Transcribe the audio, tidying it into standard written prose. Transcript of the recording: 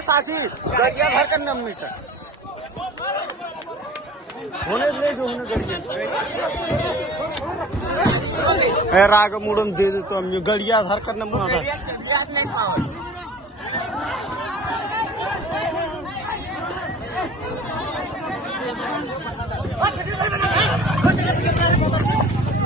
साची गड़िया भर कर 9 मीटर होने ले जो होने गड़िया राग मुड़न दे दे तो हम गड़िया भर कर 9 मीटर